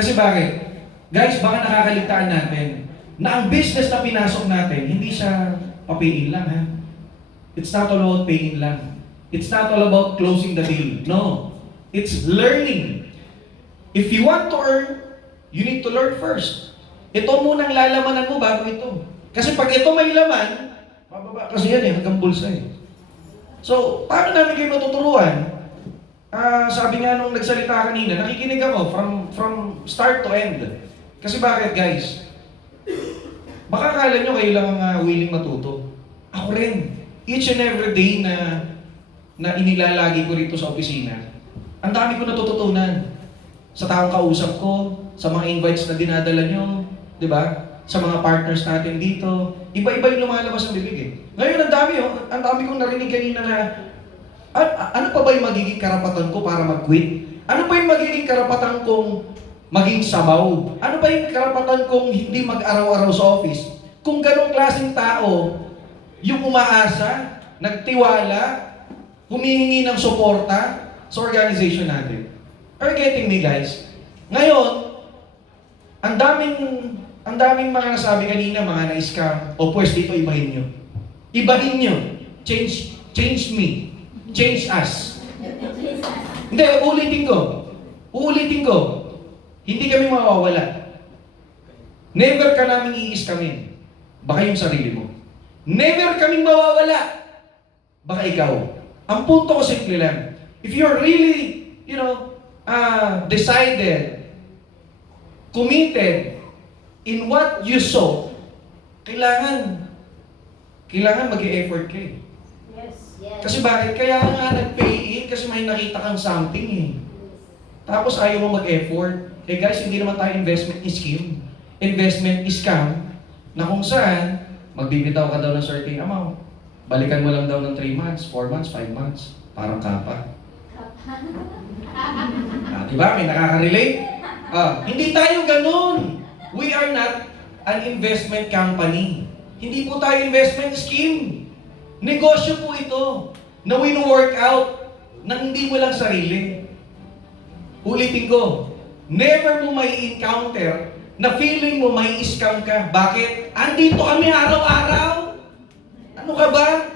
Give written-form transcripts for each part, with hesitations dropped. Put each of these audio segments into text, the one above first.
Kasi bakit? Guys, baka nakakaligtaan natin na ang business na pinasok natin, hindi siya papayin lang, ha? It's not all about paying lang. It's not all about closing the deal. No. It's learning. If you want to earn, you need to learn first. Ito munang lalamanan mo bago ito. Kasi pag ito may laman, mababa kasi yan hanggang bulsa eh. So, paano namin kayo matuturuan? Sabi nga nung nagsalita kanina, nakikinig ako from start to end. Kasi bakit, guys? Baka akala nyo kayo lang ang willing matuto. Ako rin. Each and every day na inilalagi ko rito sa opisina, ang dami ko natututunan. Sa taong kausap ko, sa mga invites na dinadala nyo, di ba? Sa mga partners natin dito, iba-iba yung lumalabas ng bibig eh. Ngayon, ang dami kong narinig kanina na ano pa ba yung magiging karapatan ko para mag-quit? Ano pa yung magiging karapatan kong maging sabaw? Ano pa yung karapatan kong hindi mag-araw-araw sa office? Kung ganong klaseng tao, yung umaasa, nagtiwala, humihingi ng suporta sa organization natin. Are you getting me, guys? Ngayon, ang daming mga nasabi kanina, mga na-scam, o pwes dito, ibahin nyo. Ibahin nyo. Change me. Change us. Hindi, uulitin ko. Hindi kami mawawala. Never ka namin i-scamin. Baka yung sarili mo. Never kaming mawawala. Baka ikaw. Ang punto ko simple lang. If you're really, decided, committed in what you saw, kailangan mag-e-effort kayo. Yes. Kasi bakit? Kaya nga nag-pay in kasi may nakita kang something eh. Tapos ayaw mo mag-effort. Eh guys, hindi naman tayo investment scheme. Investment scam na kung saan magbibitaw ka daw ng certain amount. Balikan mo lang daw ng 3 months, 4 months, 5 months. Parang kapa. Diba? May nakaka-relate? Hindi tayo ganun. We are not an investment company. Hindi po tayo investment scheme. Negosyo po ito na wino-work out na hindi mo lang sarili. Ulitin ko, never mo may encounter na feeling mo may scam ka. Bakit? Andito kami araw-araw. Ano ka ba?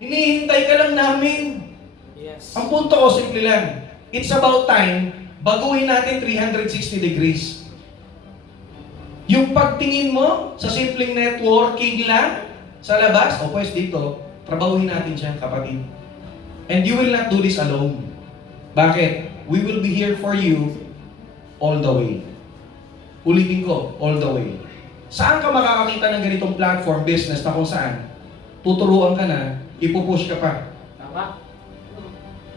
Hinihintay ka lang namin. Yes. Ang punto ko, simple lang. It's about time, baguhin natin 360 degrees. Yung pagtingin mo sa simpleng networking lang, sa labas, o pwes dito, trabahuhin natin siya, kapatid. And you will not do this alone. Bakit? We will be here for you all the way. Ulitin ko, all the way. Saan ka makakakita ng ganitong platform, business na kung saan? Tuturuan ka na, ipupush ka pa. Tama?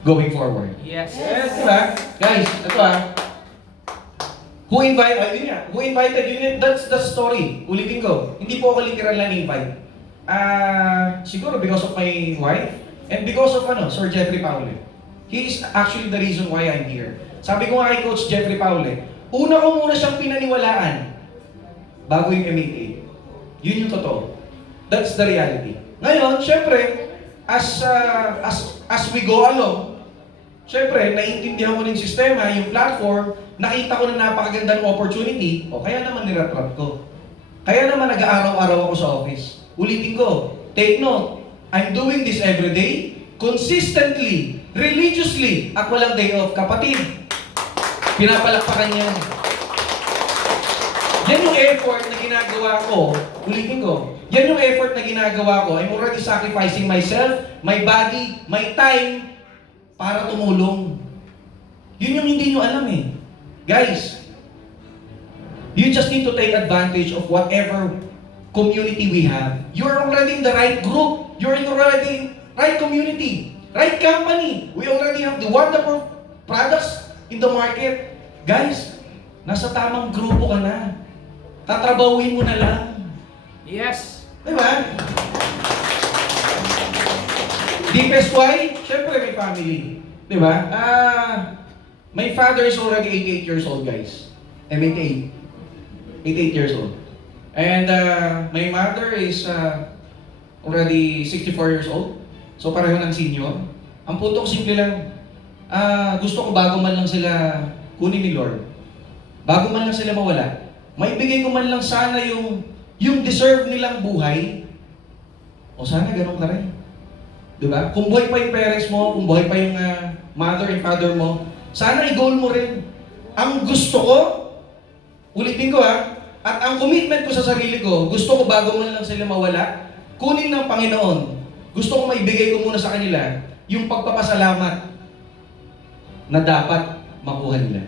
Going forward. Yes. Diba? Guys, ito Who invited you? That's the story. Ulitin ko. Hindi po ako literal na invite. Siguro because of my wife and because of Sir Jeffrey Paule. He is actually the reason why I'm here. Sabi ko nga kay Coach Jeffrey Paule, una ko muna siyang pinaniwalaan bago yung M88. Yun yung totoo. That's the reality. Ngayon, syempre, as we go along, syempre, naiintindihan ko ng sistema, yung platform, nakita ko na napakagandang opportunity, o kaya naman niratrat ko. Kaya naman nag-aaraw-araw ako sa office. Ulitin ko, take note, I'm doing this every day, consistently, religiously, at walang day off. Kapatid, pinapalakpakan yan. Yan yung effort na ginagawa ko, ulitin ko, yan yung effort na ginagawa ko, I'm already sacrificing myself, my body, my time, para tumulong. Yun yung hindi nyo alam eh. Guys, you just need to take advantage of whatever community we have. You're already in the right group. You're in already right community, right company. We already have the wonderful products in the market. Guys, nasa tamang grupo ka na. Tatrabahuin mo na lang. Yes. Diba? Deepest why? Siyempre may family. Diba? My father is already 88 years old, guys. 88 years old. And my mother is already 64 years old. So pareho ng senior. Ang punto ko simple lang, gusto ko bago man lang sila kunin ni Lord. bago man lang sila mawala, maibigay ko man lang sana yung deserve nilang buhay. O sana ganun ka rin. Diba? Kung buhay pa yung parents mo, kung buhay pa yung mother and father mo, sana i-goal mo rin. Ang gusto ko, ulitin ko at ang commitment ko sa sarili ko, gusto ko bago man lang sila mawala, kunin ng Panginoon. Gusto ko maibigay ko muna sa kanila yung pagpapasalamat na dapat makuha nila.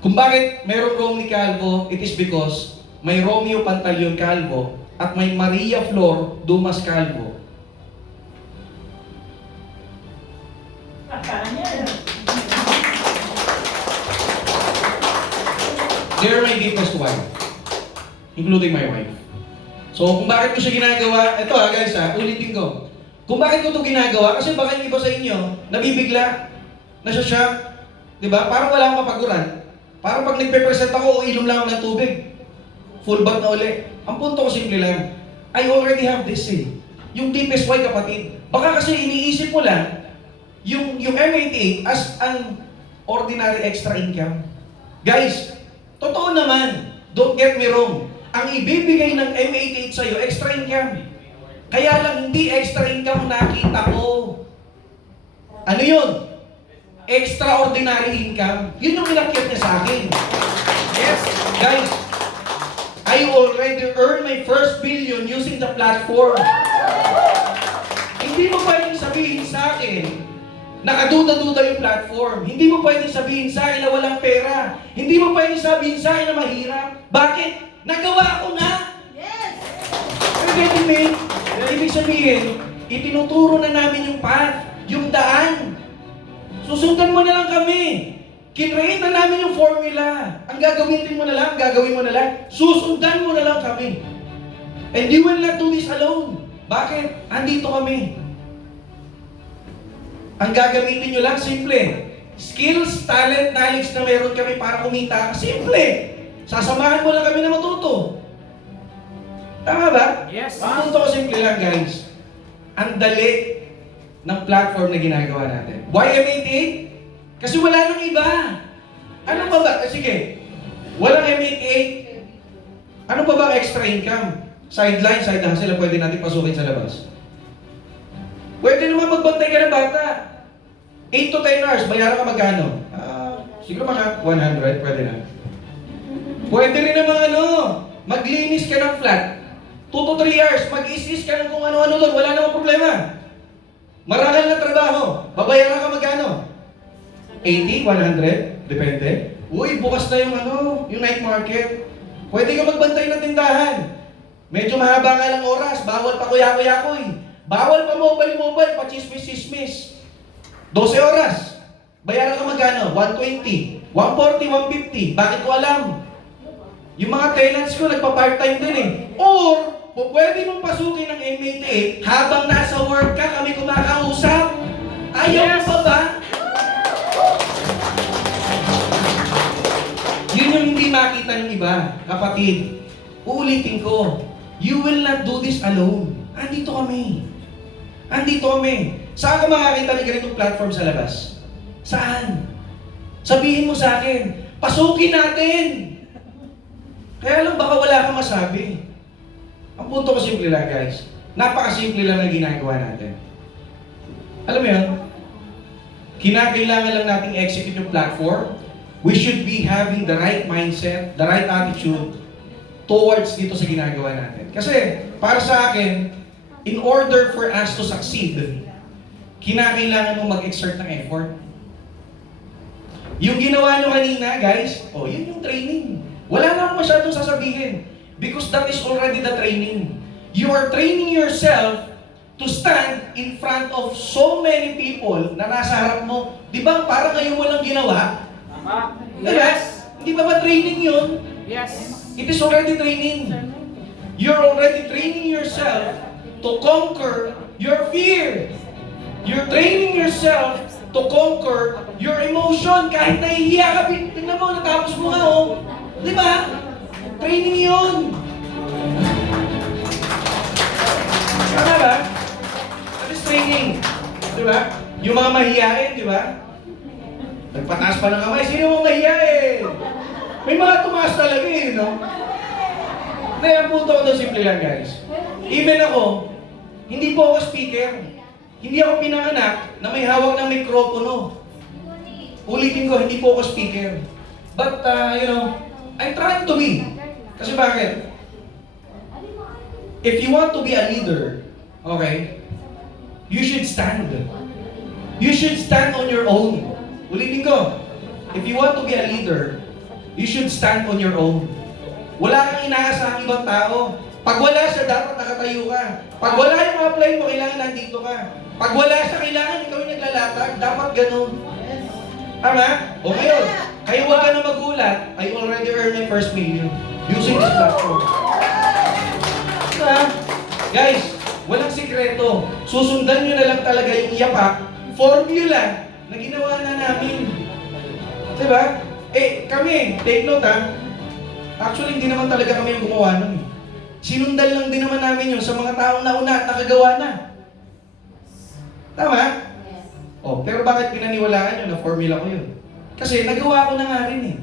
Kung bakit mayroong Romy Calvo, it is because may Romeo Pantaleon Calvo at may Maria Flor Dumas Calvo. They're my deepest wife, including my wife. So kung bakit ko siya ginagawa, ito guys ulitin ko. Kung bakit ko ito ginagawa, kasi baka yung iba sa inyo, nabibigla, nasya-shock, di ba? Parang wala akong kapaguran. Parang pag nagpe-present ako, ilom lang ako ng tubig. Full bath na uli. Ang punto ko simple lang, I already have this Yung deepest why kapatid. Baka kasi iniisip mo lang, yung M88 as an ordinary extra income. Guys, totoo naman, don't get me wrong. Ang ibibigay ng M88 sa'yo, extra income. Kaya lang hindi extra income nakita ko. Ano yun? Extraordinary income. Yun yung pinakyat niya sa akin. Yes, guys, I already earned my first billion using the platform. Hindi mo pwedeng sabihin sa akin, nakaduda-duda yung platform. Hindi mo pwedeng sabihin sa akin na walang pera. Hindi mo pwedeng sabihin sa akin na mahirap. Bakit? Nagawa ko nga! Yes! Pero ibig sabihin, itinuturo na namin yung path, yung daan. Susundan mo na lang kami. Kinreate na namin yung formula. Ang gagawin mo na lang, susundan mo na lang kami. And you will not do this alone. Bakit? Andito kami. Ang gagamitin nyo lang, simple. Skills, talent, knowledge na meron kami para kumita, simple. Sasamahan mo lang kami na matuto. Tama ba? Yes. Ang punto ko simple lang, guys. Ang dali ng platform na ginagawa natin. Why M88? Kasi wala nang iba. Ano pa ba? Sige. Walang M88. Ano pa ba extra income? Sideline, side hustle na pwede natin pasukin sa labas. Pwede naman magbantay ka ng bata. 8 to 10 hours, bayaran ka magkano? Siguro mga 100, pwede na. Pwede rin naman maglinis ka ng flat. 2 to 3 hours, mag-is-is ka ng kung ano-ano doon, wala namang problema. Marangal na trabaho, babayaran ka magkano? 80, 100, depende. Uy, bukas na yung night market. Pwede ka magbantay ng tindahan. Medyo mahaba nga lang oras, bawal pa kuya-kuya-kuy. Bawal pa mobile, pa chismis-chismis. 12 oras. Bayaran ka magkano? 120, 140, 150. Bakit ko alam? Yung mga tenants ko nagpa-part-time din Or, pwede mong pasukin ng M88 habang nasa work ka, kami kumakausap. Ayaw mo pa ba? Yun yung hindi makita ng iba, kapatid. Uulitin ko, you will not do this alone. Andito kami. Saan ka makakita ng ganitong platform sa labas? Saan? Sabihin mo sa akin, pasukin natin. Kaya lang baka wala kang masabi. Ang punto ko simple lang, guys. Napakasimple lang ang ginagawa natin. Alam mo yun? Kinakailangan lang nating execute yung platform. We should be having the right mindset, the right attitude towards dito sa ginagawa natin. Kasi, para sa akin, in order for us to succeed, kinakailangan mo mag-exert ng effort. Yung ginawa nyo kanina, guys, yun yung training. Wala na akong masyadong sasabihin. Because that is already the training. You are training yourself to stand in front of so many people na nasa harap mo. Di ba parang ngayon mo lang ginawa? Tama. Yes. Hindi ba training yun? Yes. It is already training. You're already training yourself to conquer your fear. You're training yourself to conquer your emotion. Kahit nahihiya ka, tingnan mo, natapos mo nga Di ba? Training yun. Tama ba? That is training. Di ba? Yung mga mahihiyain, di ba? Nagpataas pa ng kamay. Sino mo mahiya eh? May mga tumaas talaga eh, no? Kaya po ito, simple lang guys. Even ako, hindi po ako speaker. Hindi ako pinanganak na may hawak ng mikropono. Ulitin ko, hindi po ako speaker. But, I'm trying to be. Kasi bakit? If you want to be a leader, okay, you should stand. You should stand on your own. Ulitin ko, if you want to be a leader, you should stand on your own. Wala kang inaasahang ibang tao. Pag wala siya, dapat nakatayo ka. Pag wala yung apply mo, kailangan nandito ka. Pag wala siya, kailangan ikaw yung naglalatag. Dapat ganun. Tama? O ngayon, kayo huwag ka na magulat, I already earned my first million using this platform. Guys, walang sikreto. Susundan nyo na lang talaga yung yapak, formula na ginawa na namin. Diba? Kami, take note actually hindi naman talaga kami yung gumawa nun. Sinundan lang din naman namin yun sa mga taong nauna at nakagawa na. Tama? Pero bakit pinaniwalaan nyo na formula ko yun? Kasi nagawa ko na nga rin eh.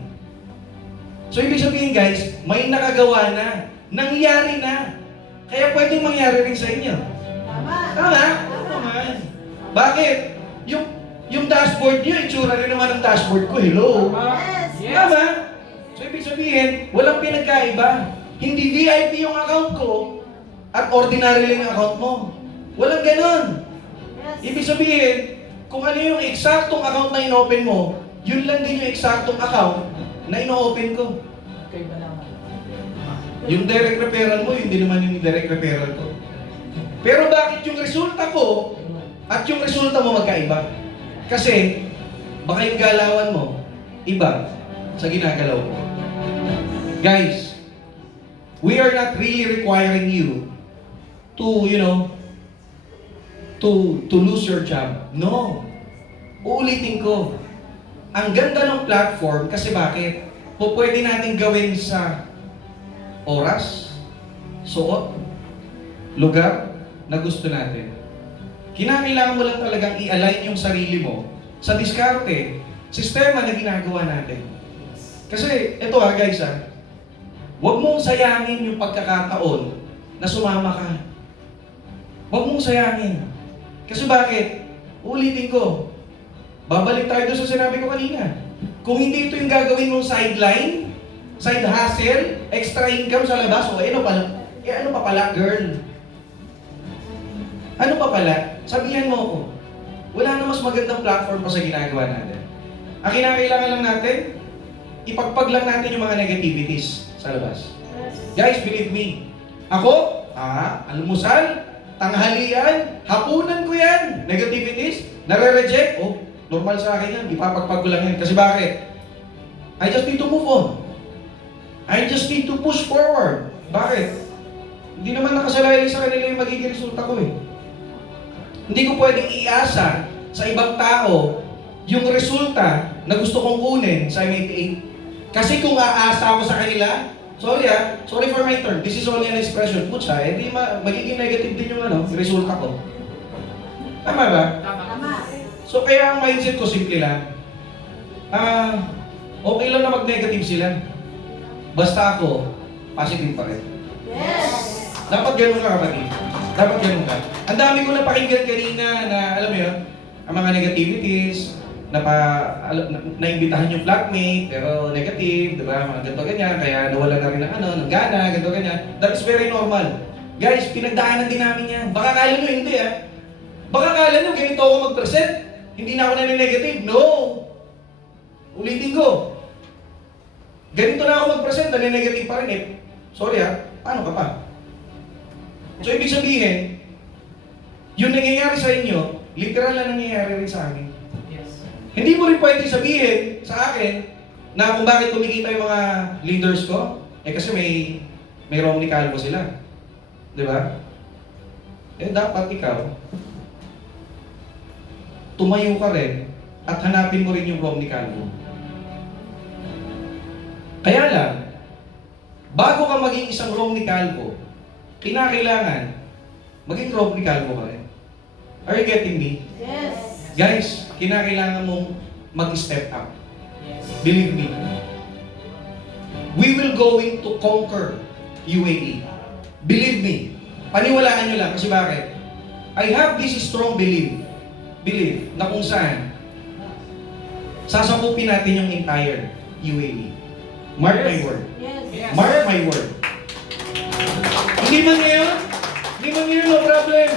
So ibig sabihin guys, may nakagawa na. Nangyari na. Kaya pwedeng mangyari rin sa inyo. Tama? Naman. Bakit? Yung dashboard nyo, itsura rin naman ng dashboard ko. Hello? Yes. Tama? So ibig sabihin, walang pinagkaiba. Hindi VIP yung account ko at ordinary lang yung account mo. Walang ganon. Ibig sabihin, kung ano yung eksaktong account na inopen mo, yun lang din yung eksaktong account na ino-open ko. Okay ba naman? Yung direct referral mo, yun din naman yung direct referral ko. Pero bakit yung resulta ko at yung resulta mo magkaiba? Kasi, baka yung galawan mo, iba sa ginagalaw ko. Guys, we are not really requiring you to, to lose your job. No. Uulitin ko. Ang ganda ng platform kasi bakit? Pwede natin gawin sa oras, suot, lugar na gusto natin. Kinakailangan mo lang talagang i-align yung sarili mo sa diskarte, sistema na ginagawa natin. Kasi, ito guys huwag mong sayangin yung pagkakataon na sumama ka. Huwag mong sayangin. Kasi bakit? Ulitin ko. Babalik tayo doon sa sinabi ko kanina. Kung hindi ito yung gagawin mong sideline, side hustle, extra income sa labas, ano pa pala, girl? Ano pa pala? Sabihan mo ako. Wala na mas magandang platform pa sa ginagawa natin. Ang kinakailangan lang natin, ipagpag lang natin yung mga negativities sa labas. Guys, believe me. Ako, almusal, tanghalian, hapunan ko yan. Negativities, nare-reject. Normal sa akin yan. Ipapagpag ko lang yan. Kasi bakit? I just need to move on. I just need to push forward. Bakit? Hindi naman nakasalalay sa kanila yung magiging resulta ko eh. Hindi ko pwedeng iasa sa ibang tao yung resulta na gusto kong kunin sa MAPA. Kasi kung aasa ako sa kanila, sorry for my term, this is only an expression. Putsa, hindi magiging negative din yung resulta ko. Tama ba? Tama. So kaya ang mindset ko simple lang. Okay lang na mag-negative sila. Basta ako, positive pa rin. Yes! Dapat ganun ka kapatid. Dapat ganun ka. Ang dami ko napakinggan kanina na, alam mo yun, ang mga negativities, naimbitahan yung flatmate, pero negative, di ba? Mga ganito ganyan, kaya nawala na rin ng gana, ganito ganyan. That is very normal. Guys, pinagdaanan din namin yan. Baka kala nyo hindi Baka kala nyo ganito ako mag-present, hindi na ako negative. No! Ulitin ko. Ganito na ako mag-present, negative pa rin Sorry paano ka pa? So ibig sabihin, yung nangyayari sa inyo, literal na nangyayari rin sa akin. Yes. Hindi mo rin pwede sabihin sa akin na kung bakit kumikita yung mga leaders ko, kasi may Romney Calvo sila. Di ba? Dapat ikaw, tumayo ka rin at hanapin mo rin yung Romney Calvo. Kaya lang, bago ka maging isang Romney Calvo, kinakailangan maging Romney Calvo ka rin. Are you getting me? Yes! Guys, kinakailangan mong mag-step up. Yes. Believe me. We will going to conquer UAE. Believe me. Paniwalaan nyo lang kasi bakit? I have this strong belief na kung saan sasakupin natin yung entire UAE. Mark my word. Yes. Mark my word. Hindi man ngayon, no problem.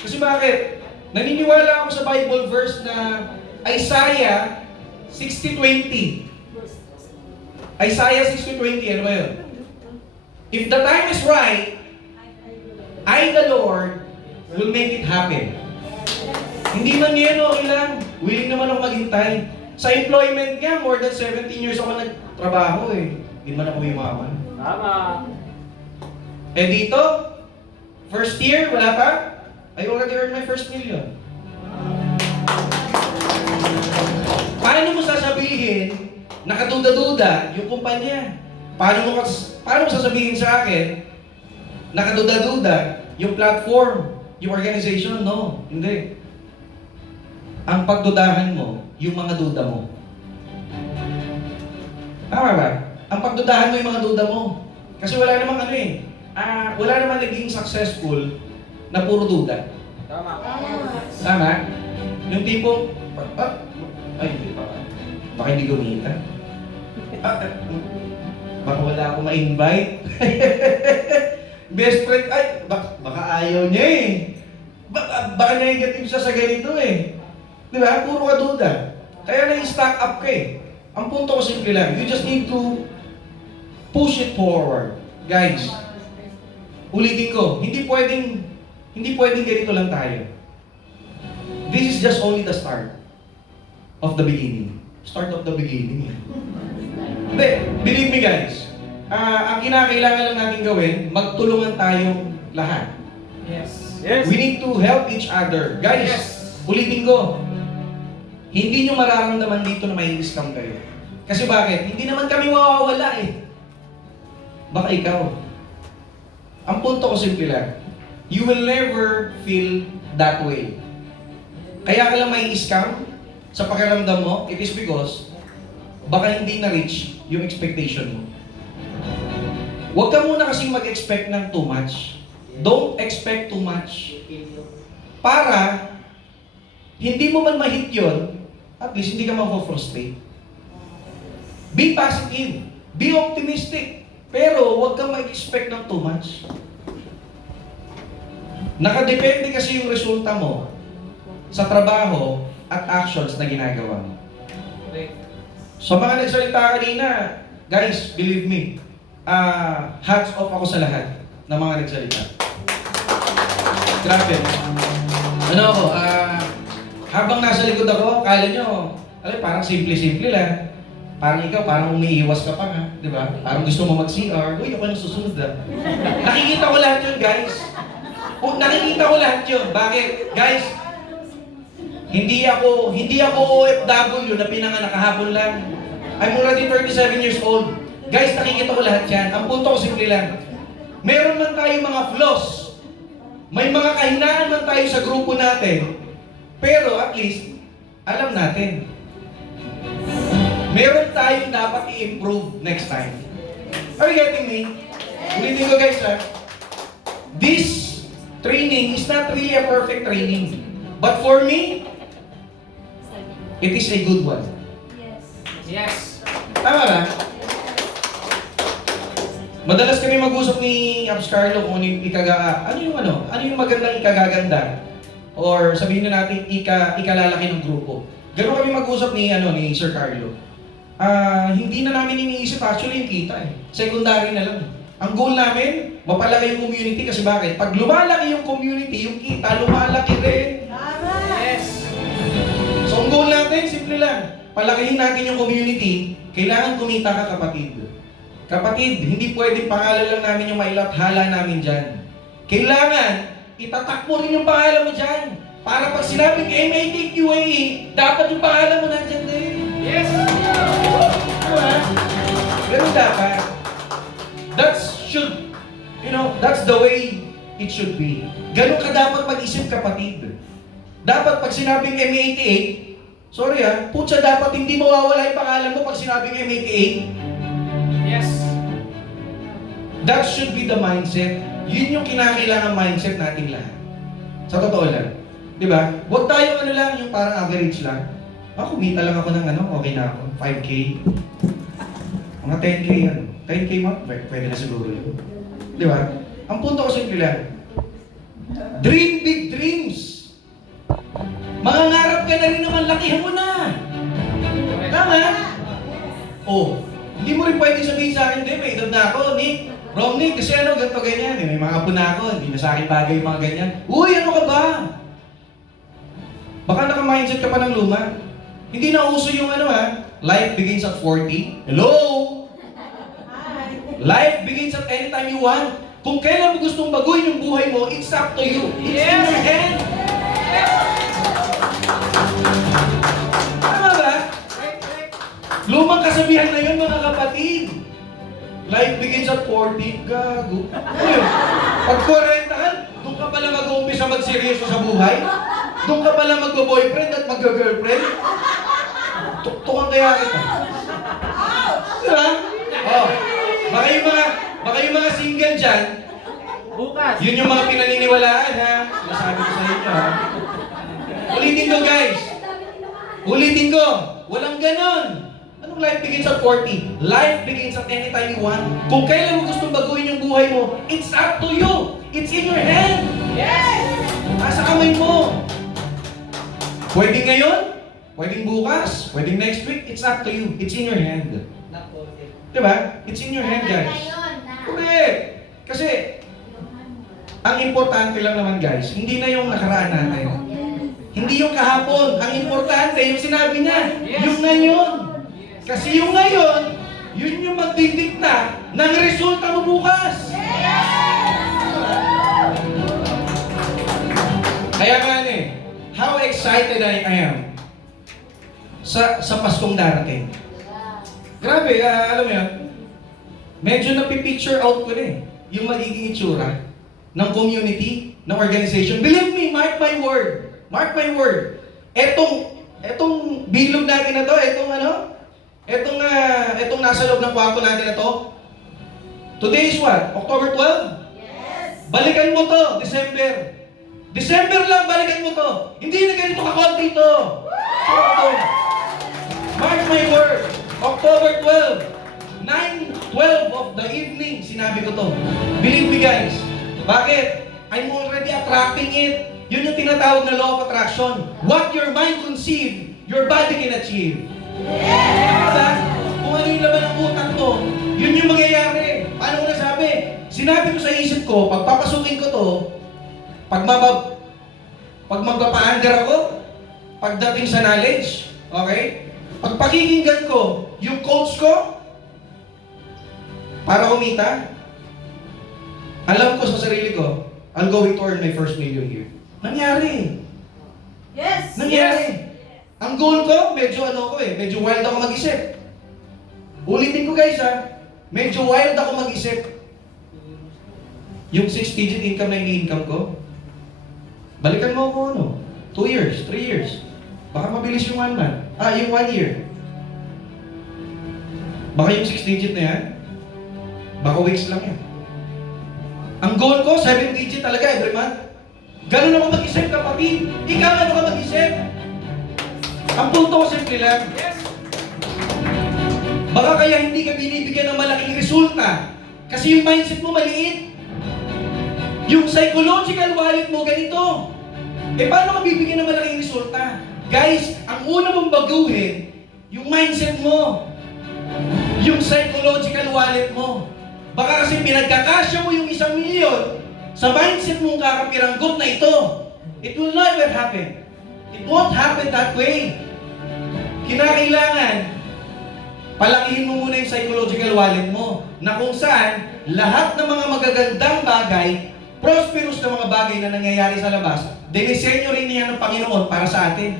Kasi bakit? Naniniwala ako sa Bible verse na Isaiah 60:20. Isaiah 60:20, ano ba yun? If the time is right, I, the Lord, will make it happen. Hindi man ngayon, okay lang. Willing naman ako maghintay. Sa employment nga, more than 17 years ako nagtrabaho eh. Hindi man ako yumaman. Tama. Eh dito, first year, wala pa. I already earned my first million. Paano mo sasabihin, nakaduda-duda yung kumpanya? Paano mo sasabihin sa akin, nakaduda-duda yung platform, yung organization? No, hindi. Ang pagdudahan mo, yung mga duda mo. Tama ba? Ang pagdudahan mo yung mga duda mo. Kasi wala namang wala namang naging successful na puro duda. Tama. Tama? Yung tipo, hindi pa. Baka hindi gumita. Baka wala akong ma-invite. Best friend, baka ayaw niya eh. Baka negative siya sa ganito eh. Di ba? Puro ka duda. Kaya na-stack up ka eh. Ang punto ko simple lang, you just need to push it forward. Guys, ulitin ko, hindi pwedeng ganito lang tayo. This is just only the start of the beginning. Start of the beginning. Hindi, believe me guys, ang kinakailangan lang natin gawin, magtulungan tayong lahat. Yes. We need to help each other. Guys, Yes. ulitin ko, hindi nyo mararamdaman dito na may scam kayo. Kasi bakit? Hindi naman kami mawawala eh. Baka ikaw. Ang punto ko simple lang, you will never feel that way. Kaya ka lang may scam sa pakiramdam mo, it is because baka hindi na-reach yung expectation mo. Huwag ka muna kasing mag-expect ng too much. Don't expect too much. Para hindi mo man ma-hit yun, at least hindi ka ma-frustrate. Be positive. Be optimistic. Pero huwag kang mag-expect ng too much. Nakadepende kasi yung resulta mo sa trabaho at actions na ginagawa mo. So mga nagsalita kanina, guys, believe me, hats off ako sa lahat ng mga nagsalita. Grabe. Habang nasa likod ako, kala nyo, parang simple-simple lang. Parang ikaw, parang umiiwas ka pa nga, di ba? Parang gusto mo mag-CR, uy, ako nang susunod ah. Nakikita ko lahat yun, guys. Nakikita ko lahat yun. Bakit? Guys, hindi ako OFW na pinanganak kahapon lang. I'm already 37 years old. Guys, nakikita ko lahat yan. Ang punto ko simple lang. Meron man tayong mga flaws. May mga kahinaan man tayo sa grupo natin. Pero at least, alam natin. Meron tayong dapat i-improve next time. Are you getting me? Ulitin ko guys ha. This training is not really a perfect training. But for me, it is a good one. Yes. Tama ba? Madalas kami mag-usap ni Abs Carlo kung ano yung magandang ikagaganda or sabihin na natin ikalalaki ng grupo. Ganoon kami mag-usap ni Sir Carlo. Hindi na namin iniisip actually yung kita eh. Secondary na lang. Ang goal namin, mapalaki yung community kasi bakit? Pag lumalaki yung community, yung kita lumalaki rin. Yes. So ang goal natin, simple lang. Palakihin natin yung community, kailangan kumita ka kapatid. Kapatid, hindi pwedeng pangalan lang namin yung mailathala namin dyan. Kailangan, itatak mo rin yung pangalan mo dyan. Para pag sinabing M18 UAE, dapat yung pangalan mo nandyan din. Yes. Diba? Ganun dapat. That's the way it should be. Ganun ka dapat mag-isip kapatid. Dapat pag sinabing M88, Sorry putya, dapat hindi mawawala yung pangalan mo pag sinabing MATA. Yes. That should be the mindset. Yun yung kinakailangan mindset natin lahat. Sa totoo lang. Di ba? Huwag tayo lang, yung parang average lang. Kumita lang ako ng okay na ako. 5K. Mga 10K 10K mo? Pwede na siguro yun. Di ba? Ang punto ko simple lang. Dream big dreams. Mangangarap ka na rin naman, lakihan mo na. Tama? Hindi mo rin pwede sabihin sa akin, may edad na ako, Nick. Romney, kasi ganito ganyan. May mga apo na ako, hindi na sa akin bagay yung mga ganyan. Uy, ano ka ba? Baka naka-mindset ka pa ng luma. Hindi na uso yung life begins at 40. Hello? Life begins at any time you want. Kung kailan mo gustong baguhin yung buhay mo, it's up to you. It's in your hand. Tama ba? Lumang kasabihan na yun, mga kapatid. Life begins at 40. Gago. Pag 40 ka, doon ka pala mag-uumpisa magseryoso sa buhay. Doon ka pala mag-boyfriend at mag-girlfriend. Tuktukan kaya kita. Diba? Baka yung mga single dyan, Bukas. yun yung mga pinaniniwalaan Masabi ko sa inyo Ulitin ko guys. Ulitin ko. Walang ganon. Anong life begins at 40? Life begins at any time you want. Kung kailan mo gustong baguhin yung buhay mo, it's up to you. It's in your hand. Yes. Nasa kamay mo. Pwedeng ngayon, pwedeng bukas, pwedeng next week, it's up to you. It's in your hand. Diba? It's in your hand, guys. Correct. Kasi, ang importante lang naman, guys, hindi na yung nakaraan natin. Hindi yung kahapon. Ang importante, yung sinabi niya, yung ngayon. Kasi yung ngayon, yun yung magdidikta ng resulta mo bukas. Kaya nga how excited I am sa Paskong darating. Grabe, alam mo yun, medyo napipicture out ko yung magiging itsura ng community, ng organization. Believe me, mark my word. Mark my word. Etong bilog natin na to, etong nasa loob ng kwarto natin na to. Today is what? October 12? Yes. Balikan mo to, December. December lang, balikan mo to. Hindi na ganito kakonti to. Mark my word. October 12. 9:12 of the evening, sinabi ko to. Believe me guys. Bakit? I'm already attracting it. Yun yung tinatawag na law of attraction. What your mind conceive, your body can achieve. Diba? Kung ano yung laman ng utak mo, yun yung mangyayari. Paano ko nasabi? Sinabi ko sa isip ko, pagpapasukin ko to, pag magpapaandar ako, pagdating sa knowledge, okay? Pag pakikinggan ko, yung coach ko, para kumita, alam ko sa sarili ko, I'll go to earn my first million here. Nangyari. Yes. Nangyari. Ang goal ko, medyo medyo wild ako mag-isip. Ulitin ko guys medyo wild ako mag-isip. Yung 6-digit income na ini-income ko, balikan mo ako 2 years, 3 years. Baka mabilis yung 1 month. Yung 1 year. Baka yung 6-digit na yan, baka weeks lang yan. Ang goal ko, 7-digit talaga every month. Ganun ako mag-isip, kapatid. Ikaw ano ka mag-isip? Ang punto ko simple lang. Baka kaya hindi ka binibigyan ng malaking resulta kasi yung mindset mo maliit. Yung psychological wallet mo ganito. Paano ka bibigyan ng malaking resulta? Guys, ang una mong baguhin, yung mindset mo. Yung psychological wallet mo. Baka kasi pinagkakasya mo yung 1 milyon sa mindset mong kakapiranggot na ito. It will never happen. It won't happen that way. Kinakailangan, palakihin mo muna yung psychological wallet mo na kung saan lahat ng mga magagandang bagay, prosperous na mga bagay na nangyayari sa labas, dinisenyo rin niya ng Panginoon para sa atin.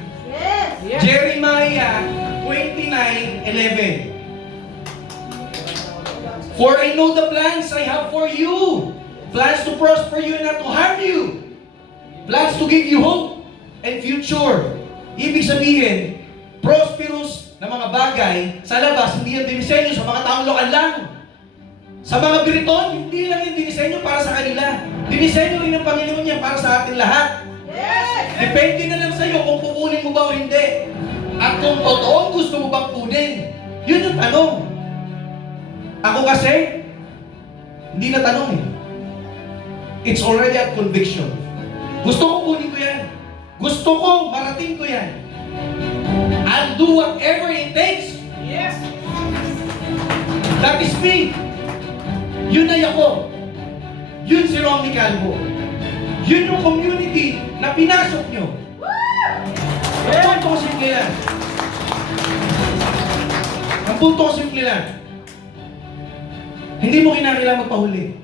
Yes. Jeremiah 29:11. For I know the plans I have for you. Plans to prosper you and not to harm you. Plans to give you hope and future. Ibig sabihin, prosperous na mga bagay sa labas, hindi yan dinisenyo sa mga taong lokal lang. Sa mga Briton, hindi lang yung dinisenyo para sa kanila. Dinisenyo rin ng Panginoon yan para sa atin lahat. Yes! Depende na lang sa'yo kung kukunin mo ba o hindi. At kung totoong gusto mo bang kunin. Yun yung tanong. Ako kasi, hindi na tanong eh. It's already a conviction. Gusto ko kunin ko yan. Gusto ko marating ko yan. I'll do whatever it takes. Yes. That is me. Yun ay ako. Yun si Romney Calvo. Yun yung community na pinasok nyo. Ang punto ko simple lang. Ang punto ko simple lang. Hindi mo kinakailangan magpahuli.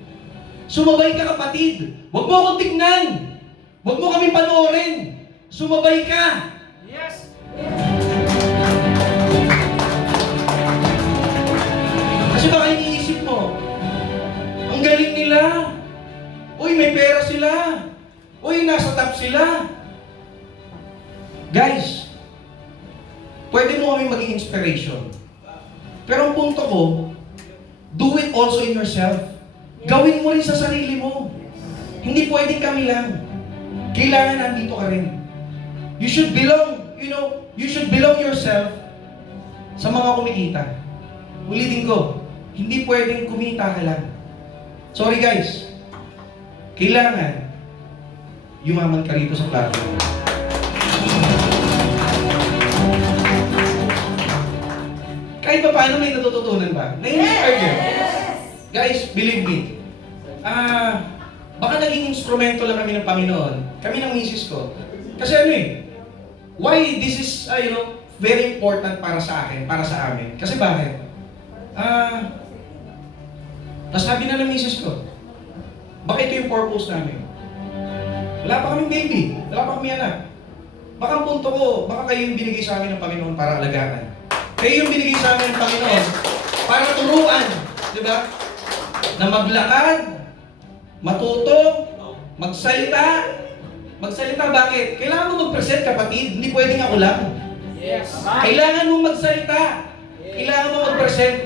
Sumabay ka, kapatid. Huwag mo akong tignan. Huwag mo kami panoorin. Sumabay ka. Yes. Kasi baka iniisip mo, ang galing nila. Uy, may pera sila. Uy, nasa top sila. Guys, pwede mo kami maging inspiration. Pero ang punto ko, do it also in yourself. Gawin mo rin sa sarili mo. Hindi pwedeng kami lang. Kailangan nandito ka rin. You should belong, you should belong yourself sa mga kumikita. Ulitin ko, hindi pwedeng kumita ka lang. Sorry guys, kailangan yumaman ka rito sa platform. Kahit pa paano may natututunan ba? Na-inspire ka? Guys, believe me. Baka naging instrumento lang kami ng Panginoon. Kami ng misis ko. Kasi ano eh, why this is, very important para sa akin, para sa amin. Kasi bakit? Nasabi na ng misis ko, baka ito yung purpose namin. Wala pa kaming baby, wala pa kami anak. Baka ang punto ko, baka kayo yung binigay sa amin ng Panginoon para alagaan. Kayo yung binigay sa amin ng Panginoon para turuan, di ba? Na maglakad, matuto, magsalita. Magsalita, bakit? Kailangan mo mag-present, kapatid. Hindi pwedeng ako lang. Yes. Kailangan mo magsalita. Kailangan mo mag-present.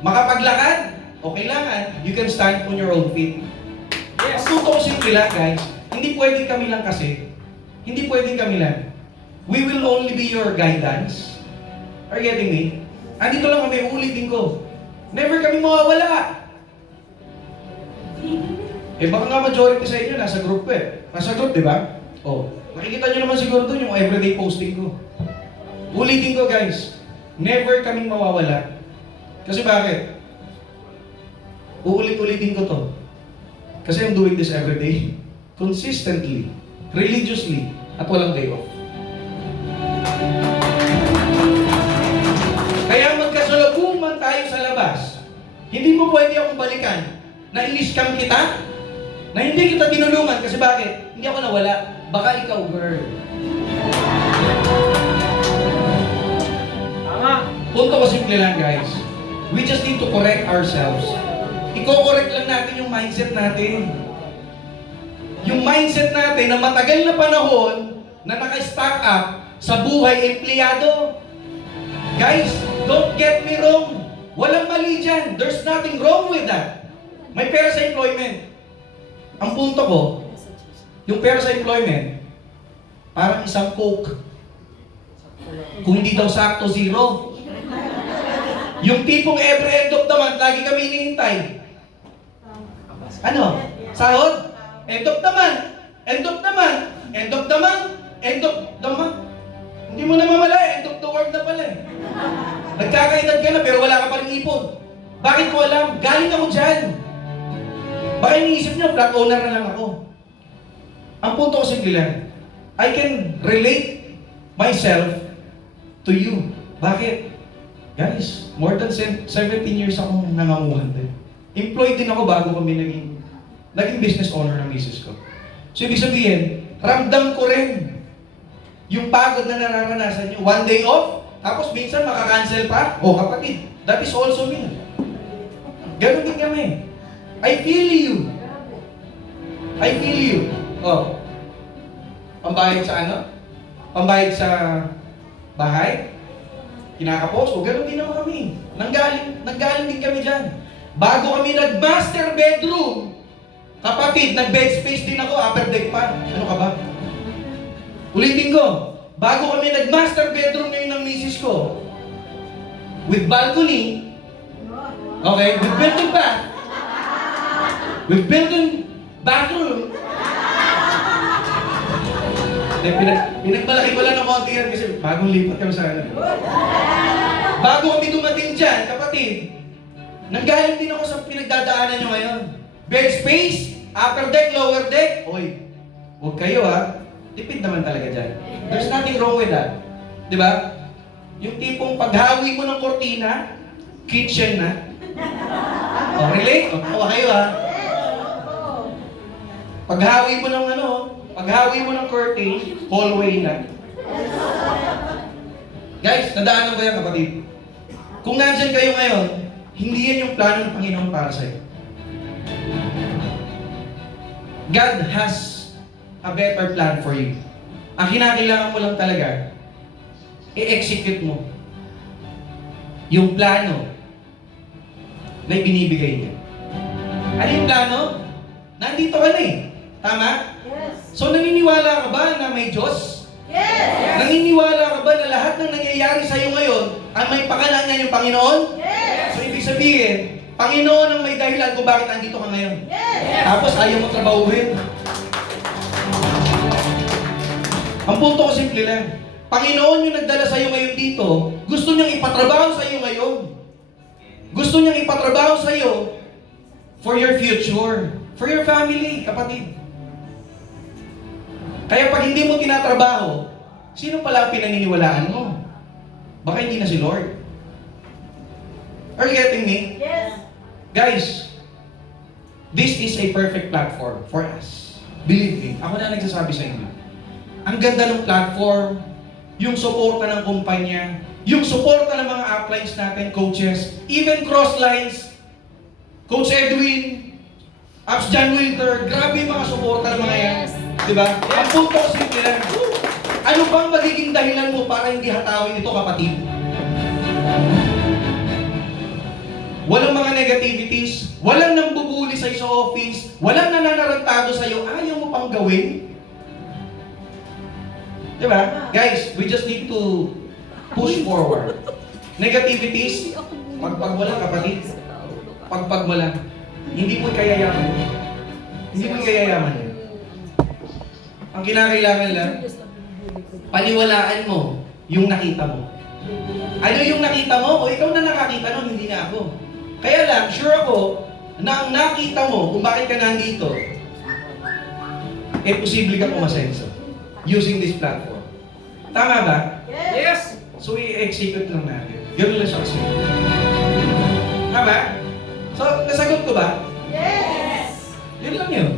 Makapaglakad, o kailangan, you can stand on your own feet. Yes. Ang tuto ko simple lang, guys. Hindi pwedeng kami lang kasi. Hindi pwedeng kami lang. We will only be your guidance. Are you getting me? Andito lang kami, ulitin ko. Never kami mawawala. Baka nga majority sa inyo, nasa group eh. Nasa group, di ba? Makikita nyo naman siguro doon yung everyday posting ko. Ulitin ko guys, never kaming mawawala. Kasi bakit? Uulit-ulitin ko to. Kasi I'm doing this every day. Consistently, religiously, at walang day off. Kaya magkasalabuman tayo sa labas. Hindi mo pwede akong balikan na in-scam kita, na hindi kita tinulungan. Kasi bakit? Hindi ako nawala. Baka ikaw, girl. Tama. Punto ko simple lang, guys. We just need to correct ourselves. Iko-correct lang natin yung mindset natin. Yung mindset natin na matagal na panahon na naka-stack up sa buhay empleyado. Guys, don't get me wrong. Walang mali dyan. There's nothing wrong with that. May pera sa employment. Ang punto ko, yung pera sa employment, parang isang Coke. Kung hindi daw sakto, zero. Yung tipong every end of the month, lagi kami hinihintay. Ano? Sahod? End of the month. End of the month. End of the month. End of the month. Hindi mo na mamala, end of the world na pala eh. Nagkakaedad ka na pero wala ka pa rin ipon. Bakit ko alam? Galing ako dyan. Baka iniisip niyo, flat owner na lang ako. Ang punto ko simple lang, I can relate myself to you. Bakit? Guys, more than 17 years akong nanganguhan din. Employed din ako bago kami naging business owner ng business ko. So, ibig sabihin, ramdam ko rin yung pagod na nararanasan nyo. One day off, tapos minsan makakancel pa. O kapatid, that is also me. Ganon din kami. I feel you. I feel you. Pambayad sa ano? Pambayad sa bahay, kinakapos, o gano'n din naman kami. Nanggaling din kami dyan. Bago kami nag-master bedroom, kapatid, nag-bed space din ako, upper deck pa. Ano ka ba? Ulitin ko, bago kami nag-master bedroom ngayon ng misis ko, with balcony, okay, with built-in bath, with built-in bathroom. Pinagmalaki ko lang ng konti yan kasi bagong lipat kami sa ano. Bago kami dumating dyan, kapatid, nanggaling din ako sa pinagdadaanan nyo ngayon. Bed space, upper deck, lower deck. Oy, huwag kayo ha. Tipid naman talaga dyan. There's nothing wrong with that. Di ba? Yung tipong paghawi mo ng kortina, kitchen na. O, relate? O, tawa kayo ha. Paghawi mo ng paghawi mo ng curtain, hallway na. Guys, nadaanan ko yan kapatid. Kung nandyan kayo ngayon, hindi yan yung plano ng Panginoon para sa'yo. God has a better plan for you. Ang kinakailangan mo lang talaga, i-execute mo yung plano na ibinibigay niya. Ano yung plano? Nandito ka na eh. Tama? Yes. So naniniwala ka ba na may Diyos? Yes. Naniniwala ka ba na lahat ng nangyayari sa iyo ngayon ay may pakanan niya yung Panginoon? Yes. So ibig sabihin, Panginoon ang may dahilan kung bakit nandito ka ngayon. Yes. Tapos ayaw mo trabahuhin. Ang punto ko simple lang. Panginoon yung nagdala sa iyo ngayon dito, gusto niyang ipatrabaho sa iyo ngayon. Gusto niyang ipatrabaho sa iyo for your future, for your family, kapatid. Kaya pag hindi mo tinatrabaho, sino pala ang pinaniniwalaan mo? Baka hindi na si Lord. Are you getting me? Yes. Guys, this is a perfect platform for us. Believe me, ako na nagsasabi sa inyo. Ang ganda ng platform, yung suporta ng kumpanya, yung suporta ng mga uplines natin, coaches, even crosslines, Coach Edwin, Apps John Wilter, grabe yung mga suporta ng mga yan. Diba? Ang punto ko simple lang. Ano bang magiging dahilan mo para hindi hatawin ito, kapatid? Walang mga negativities, walang nambubuli sa'yo sa office, walang nananarantado sa'yo, ayaw mo pang gawin. Diba? Guys, we just need to push forward. Negativities, pag wala, kapatid, pag wala, hindi mo ikayayaman. Hindi mo ikayayaman yun. Ang kinakailangan lang, paniwalaan mo yung nakita mo. Ano yung nakita mo? O ikaw na nakakita nun, hindi na ako. Kaya lang, sure ako, na ang nakita mo kung bakit ka nandito, posible ka pumasenso using this platform. Tama ba? Yes. So, i-execute lang natin. Ganun lang siya kasi. Tama? So, nasagot ko ba? Yes. Yun lang yun.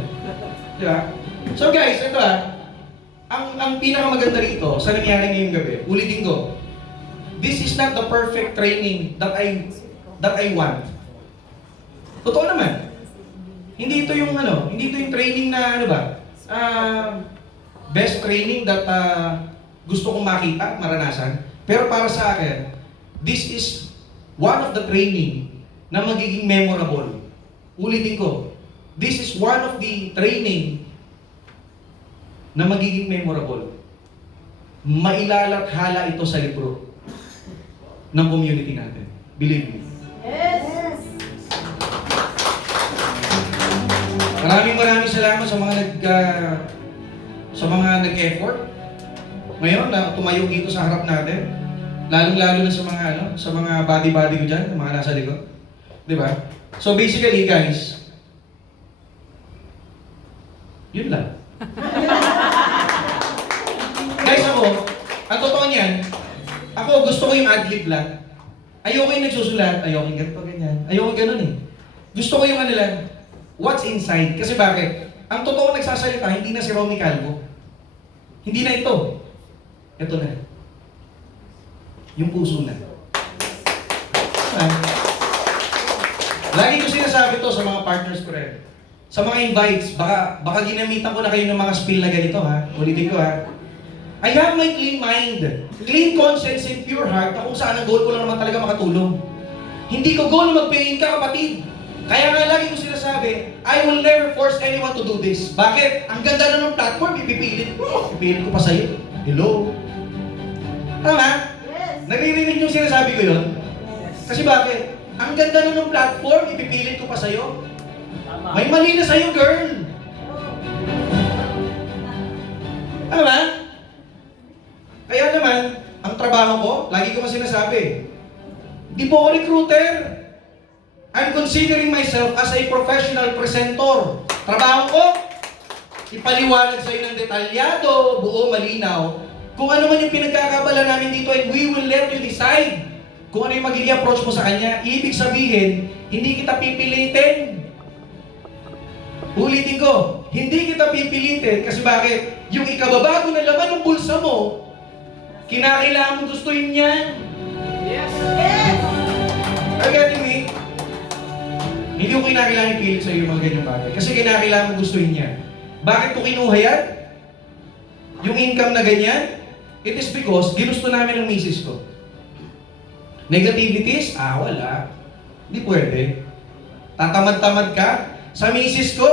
Di ba? So guys, ito ang pinakamaganda rito sa nangyari ngayong gabi, ulitin ko, this is not the perfect training that I want. Totoo naman. Hindi ito yung training na best training that gusto kong makita, maranasan. Pero para sa akin, this is one of the training na magiging memorable. Ulitin ko, this is one of the training na magiging memorable. Mailalathala ito sa libro ng community natin. Believe me. Yes. Maraming salamat sa mga nag-effort ngayon na tumayo dito sa harap natin. Lalong-lalo na sa mga body-body ko dyan, mga nasa likod. Di ba? So basically guys, yun lang. Guys, ang totoo niyan, ako gusto ko yung ad-lib lang. Ayoko yung nagsusulat, ayoko yung ganito, ganyan. Ayoko ganun eh. Gusto ko yung lang, what's inside. Kasi bakit? Ang totoo nagsasalita, hindi na si Romy Calvo. Hindi na ito. Ito na. Yung puso na. Lagi ko sinasabi to sa mga partners ko rin. Sa mga invites, baka ginamitan ko na kayo ng mga spill na ganito ha. Ulitin ko ha. I have my clean mind, clean conscience and pure heart na kung saan ang goal ko lang naman talaga makatulong. Hindi ko goal na mag-pay in ka, kapatid. Kaya nga lagi ko sinasabi, I will never force anyone to do this. Bakit? Ang ganda na ng platform, ipipilit ko. Ipipilit ko pa sa'yo. Hello? Tama? Yes. Naririnig yung sinasabi ko yun? Kasi bakit? Ang ganda na ng platform, ipipilit ko pa sa'yo. Tama. May mali na sa'yo, girl. Tama? Kaya naman, ang trabaho ko, lagi ko kasi sinasabi, di po ako recruiter. I'm considering myself as a professional presenter. Trabaho ko, ipaliwanag sa iyo ng detalyado, buo, malinaw, kung ano man yung pinagkakabala namin dito, and we will let you decide kung ano yung magiging approach mo sa kanya. Ibig sabihin, hindi kita pipilitin. Ulitin ko, hindi kita pipilitin kasi bakit? Yung ikababago na laman ng bulsa mo, kinakailangan mo gustuhin niya. Yes. Yes. Are you getting me? Hindi ko kinakailangan ipilit sa iyo yung mga ganyang bagay. Kasi kinakailangan mo gustuhin niya. Bakit ko kinuha yan? Yung income na ganyan? It is because ginusto namin ng misis ko. Negativities? Wala. Hindi pwede. Tatamad-tamad ka? Sa misis ko,